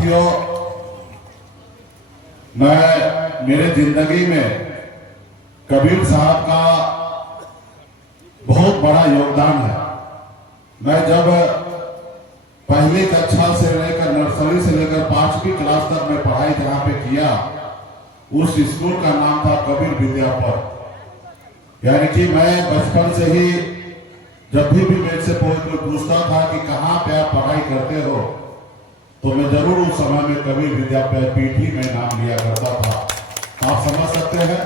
साथियों, मैं मेरे जिंदगी में कबीर साहब का बहुत बड़ा योगदान है। मैं जब पहली कक्षा से लेकर नर्सरी से लेकर 5वीं क्लास तक मैं पढ़ाई जहां पे किया, उस स्कूल का नाम था कबीर विद्यापीठ। यानी कि मैं बचपन से ही जब भी मेरे से कोई पूछता था कि कहाँ पे आप पढ़ाई करते हो, तो मैं जरूर उस समय में कबीर विद्यापीठ ही में नाम लिया करता था। आप समझ सकते हैं,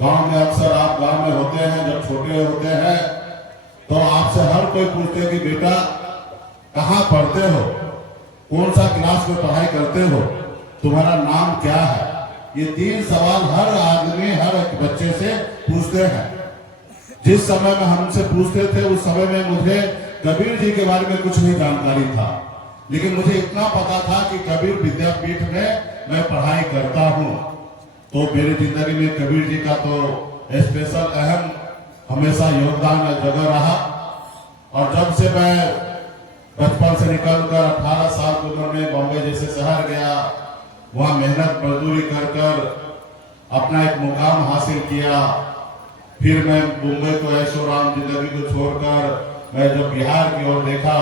गांव में अक्सर आप गांव में होते हैं, जब छोटे होते हैं तो आपसे हर कोई पूछते हैं कि बेटा कहाँ पढ़ते हो, कौन सा क्लास में पढ़ाई करते हो, तुम्हारा नाम क्या है। ये 3 सवाल हर आदमी हर एक बच्चे से पूछते हैं। जिस समय में हमसे पूछते थे उस समय में मुझे कबीर जी के बारे में कुछ नहीं जानकारी था, लेकिन मुझे इतना पता था कि कबीर विद्यापीठ में मैं पढ़ाई करता हूँ। तो मेरी जिंदगी में कबीर जी का तो स्पेशल अहम हमेशा योगदान जगह रहा। और जब से मैं बचपन से निकलकर 18 साल की उम्र में बॉम्बे जैसे शहर गया, वहां मेहनत मजदूरी कर कर अपना एक मुकाम हासिल किया। फिर मैं मुंबई को ऐशोराम जिंदगी को छोड़कर मैं जब बिहार की ओर देखा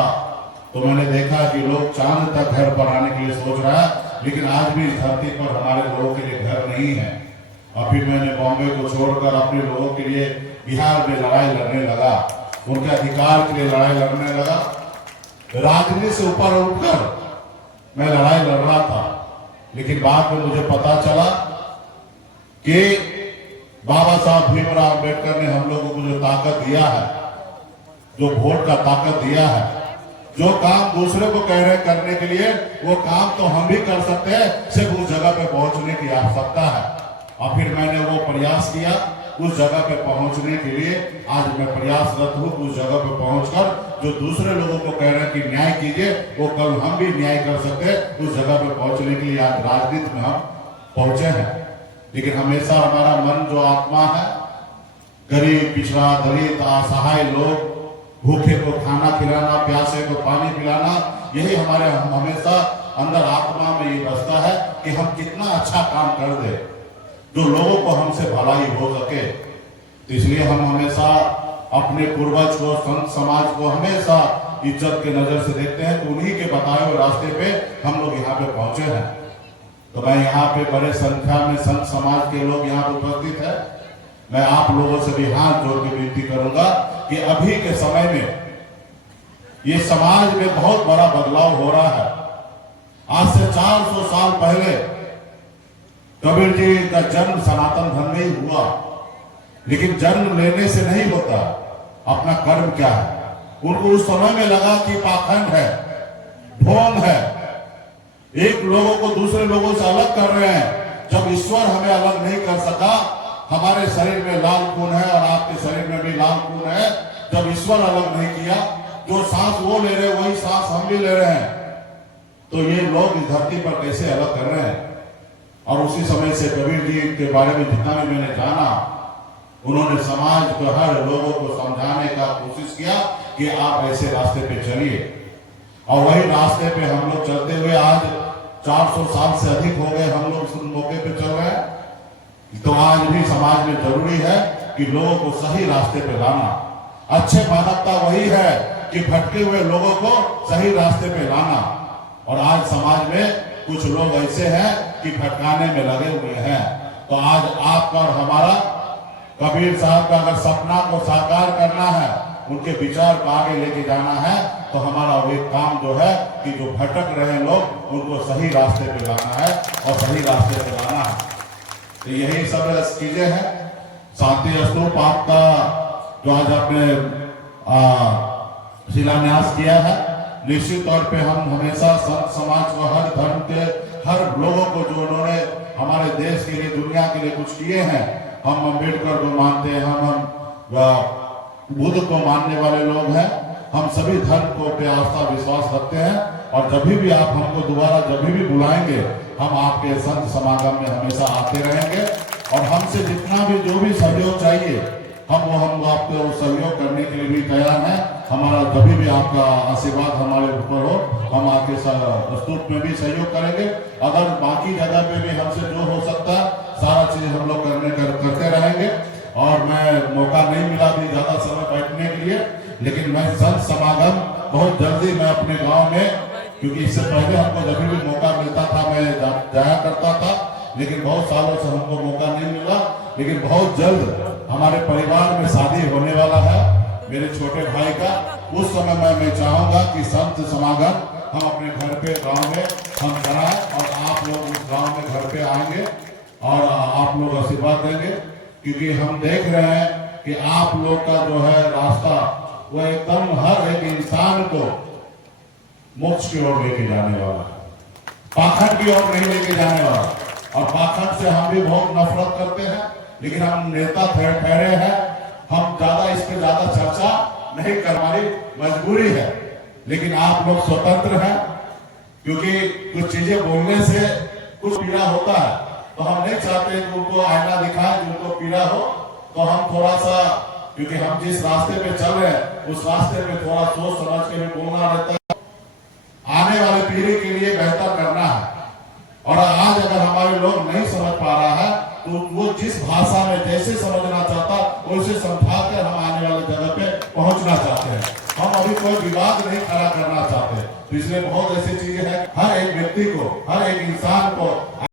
तो मैंने देखा कि लोग चांद तक घर बनाने के लिए सोच रहा है, लेकिन आज भी इस धरती पर हमारे लोगों के लिए घर नहीं है। और फिर मैंने बॉम्बे को छोड़कर अपने लोगों के लिए बिहार में लड़ाई लड़ने लगा, उनके अधिकार के लिए लड़ाई लड़ने लगा। राजनीति से ऊपर उठकर मैं लड़ाई लड़ रहा था, लेकिन बाद में मुझे पता चला कि बाबा साहब भीमराव अम्बेडकर ने हम लोगों को जो ताकत दिया है, जो वोट का ताकत दिया है, जो काम दूसरे को कह रहे करने के लिए, वो काम तो हम भी कर सकते हैं, सिर्फ उस जगह पे पहुंचने की आवश्यकता है। और फिर मैंने वो प्रयास किया उस जगह पे पहुंचने के लिए। आज मैं प्रयासरत हूँ उस जगह पे पहुंचकर जो दूसरे लोगों को कह रहे हैं कि न्याय कीजिए, वो कल हम भी न्याय कर सकते हैं। उस जगह पे पहुंचने के लिए आज राजनीति में हम पहुंचे हैं। लेकिन हमेशा हमारा मन जो आत्मा है, गरीब पिछड़ा दलित असहाय लोग, भूखे को खाना खिलाना, प्यासे को पानी पिलाना, यही हमारे हमेशा अंदर आत्मा में ये बसता है कि हम कितना अच्छा काम कर दे जो लोगों को हमसे भलाई हो सके। तो इसलिए हम हमेशा अपने पूर्वज को, संत समाज को हमेशा इज्जत के नजर से देखते हैं। तो उन्हीं के बताए हुए रास्ते पे हम लोग यहाँ पे पहुंचे हैं। तो मैं यहाँ पे बड़े संख्या में संत समाज के लोग यहाँ पे उपस्थित है। मैं आप लोगों से भी हाथ जोड़ के विनती करूंगा कि अभी के समय में ये समाज में बहुत बड़ा बदलाव हो रहा है। आज से 400 साल पहले कबीर जी का जन्म सनातन धर्म में ही हुआ, लेकिन जन्म लेने से नहीं होता, अपना कर्म क्या है। उनको उस समय में लगा कि पाखंड है, ढोंग है, एक लोगों को दूसरे लोगों से अलग कर रहे हैं। जब ईश्वर हमें अलग नहीं कर सका, हमारे शरीर में लाल खून है और आपके शरीर में भी लाल खून है, जब ईश्वर अलग नहीं किया, जो सांस वो ले रहे वही सांस हम भी ले रहे हैं, तो ये लोग इस धरती पर कैसे अलग कर रहे हैं। और उसी समय से कबीर जी के बारे में जितना भी मैंने जाना, उन्होंने समाज को, हर लोगों को समझाने का कोशिश किया कि आप ऐसे रास्ते पे चलिए। और वही रास्ते पे हम लोग चलते हुए आज 400 साल से अधिक हो गए हम लोग उस मौके पे चल रहे हैं। तो आज भी समाज में जरूरी है कि लोगों को सही रास्ते पे लाना। अच्छे मानवता वही है कि भटके हुए लोगों को सही रास्ते पे लाना। और आज समाज में कुछ लोग ऐसे हैं कि भटकाने में लगे हुए हैं। तो आज आपका और हमारा कबीर साहब का अगर सपना को साकार करना है, उनके विचार को आगे लेके जाना है, तो हमारा वो एक काम जो है कि जो भटक रहे लोग उनको सही रास्ते पे लाना है और सही रास्ते पे लाना है। तो यही सब चीजें हैं। शांति स्तूप आपका जो आज आपने शिलान्यास किया है, निश्चित तौर पे हम हमेशा संत समाज को, हर धर्म के हर लोगों को जो उन्होंने हमारे देश के लिए, दुनिया के लिए कुछ किए हैं, हम अम्बेडकर को मानते हैं, हम बुद्ध को मानने वाले लोग हैं, हम सभी धर्म को पे आस्था विश्वास रखते हैं। और जब भी आप हमको दोबारा जब भी बुलाएंगे, हम आपके संत समागम में हमेशा आते रहेंगे। और हमसे जितना भी जो भी सहयोग चाहिए, हम आपको सहयोग करने के लिए भी तैयार हैं। हमारा कभी भी आपका आशीर्वाद हमारे ऊपर हो, हम आपके स्तूप में भी सहयोग करेंगे। अगर बाकी जगह पे भी हमसे जो हो सकता है सारा चीज हम लोग करते रहेंगे। और मैं मौका नहीं मिला भी ज्यादा समय बैठने के लिए, लेकिन मैं संत समागम बहुत जल्दी मैं अपने गांव में, क्योंकि इससे पहले हमको जब भी मौका मिलता था मैं जाया करता था, लेकिन बहुत सालों से हमको मौका नहीं मिला। लेकिन बहुत जल्द हमारे परिवार में शादी होने वाला है मेरे छोटे भाई का। उस समय मैं चाहूंगा कि संत समागम हम अपने घर पे गांव में हम कराएं और आप लोग उस गांव में घर पे आएंगे और आप लोग आशीर्वाद देंगे, क्योंकि हम देख रहे हैं कि आप लोग का जो है रास्ता वो एकदम हर एक इंसान को मोक्ष की ओर लेके जाने वाला है, पाखंड की ओर नहीं लेके जाने वाला। और पाखंड से हम भी बहुत नफरत करते हैं, लेकिन हम नेता ठहरे हैं, हम ज्यादा इस पे ज्यादा चर्चा नहीं कर, हमारी मजबूरी है। लेकिन आप लोग स्वतंत्र हैं, क्योंकि कुछ चीजें बोलने से कुछ पीड़ा होता है, तो हम नहीं चाहते कि उनको आईना दिखाएं कि उनको पीड़ा हो। तो हम थोड़ा सा, क्योंकि हम जिस रास्ते पे चल रहे हैं उस रास्ते पे थोड़ा सोच समझ के भी बोलना रहता है, आने वाली पीढ़ी के लिए बेहतर करना है। और आज अगर हमारे लोग नहीं समझ पा रहा है तो वो जिस भाषा में जैसे समझना चाहता वैसे समझा कर हम आने वाले जगह पे पहुंचना चाहते हैं। हम अभी कोई विवाद नहीं खड़ा करना चाहते, तो इसलिए बहुत ऐसी चीजें हैं, हर एक व्यक्ति को, हर एक इंसान को